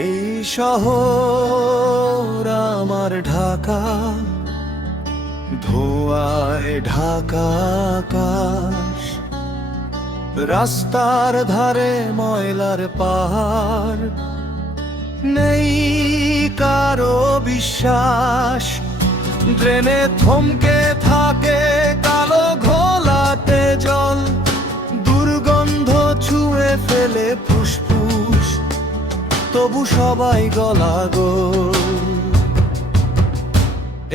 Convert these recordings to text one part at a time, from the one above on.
এই শহর আমার ঢাকা, ধোঁয়ায় ঢাকা আকাশ, রাস্তার ধারে ময়লার পাহাড়, নেই কারো বিশ্বাস। ড্রেনে থমকে থাকে কালো ঘোলাটে জল, দুর্গন্ধ ছুঁয়ে ফেলে ফুসফুস, তবু সবাই গলাগোল।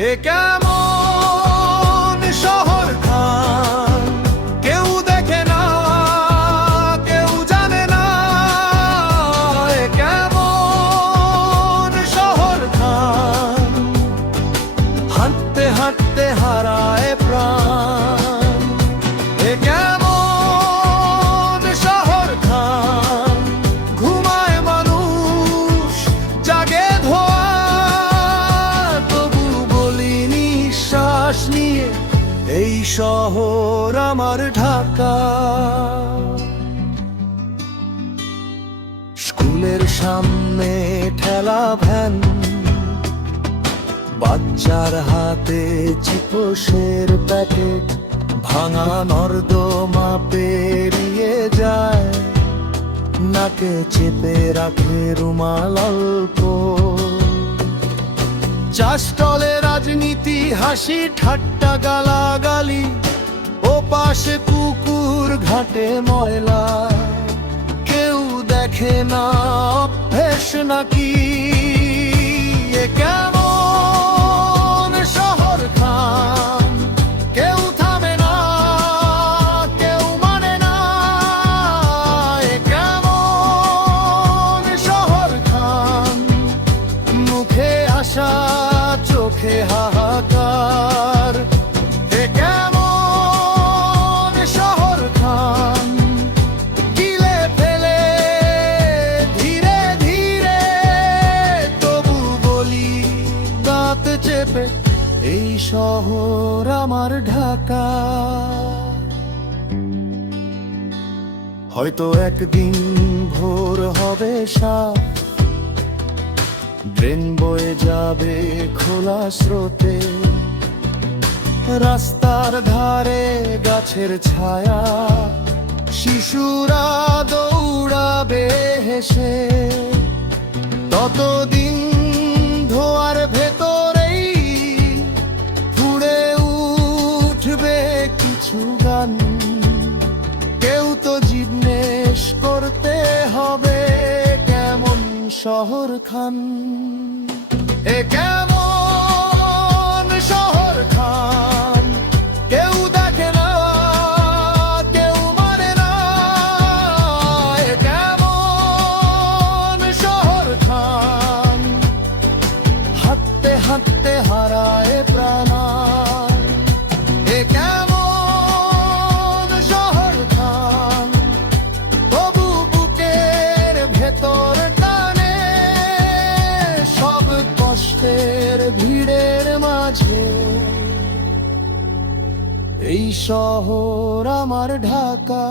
এ কেমন শহর খান, কেউ দেখে না, কেউ জানে না। এ কেমন শহর খান, হাঁটতে হাঁটতে হারায় প্রাণ। এ কেমন শহর খান, ঘুমায় মানুষ, জাগে ধোয়া, তবু বলি নিঃশ্বাস নিয়ে এই শহর আমার ঢাকা। স্কুলের সামনে ঠেলা ভ্যান, বাচ্চার হাতে চিপসের প্যাকেট, ভাঙা নর্দমা পেরিয়ে যায়, নাকে চেপে রাখে রুমাল অল্প। চা স্টলে রাজনীতি, হাসি ঠাট্টা গালাগালি, ও পাশে পুকুর ঘাটে ময়লা, কেউ দেখে না অভ্যেস নাকি। এ কেমন শহর খান, কেউ থামে না, কেউ মানে না। এ কেমন শহর খান, মুখে আশা, চোখে হাহাকার। এ কেমন শহর খান, গিলে ফেলে ধীরে ধীরে, তবু বলি দাঁত চেপে এই শহর আমার ঢাকা। হয়তো একদিন ভোর হবে সাফ, ড্রেন বয়ে যাবে খোলা স্রোতে, রাস্তার ধারে গাছের ছায়া, শিশুরা দৌড়াবে হেসে। ততদিন ধোয়ার ভেতরেই ফুঁড়ে উঠবে কিছু গান, কেউ তো জিজ্ঞেস করতে হবে কেমন শহর খান। এ কেমন শহর খান, কেউ দেখে না, কেউ মানে না। এ কেমন শহর খান, হাঁটতে হাঁটতে হারায় প্রাণ। এ কেমন শহর খান, তবু বুকের ভেতর টানে, সব কষ্টের ভিড়ের মাঝে এই শহর আমার ঢাকা।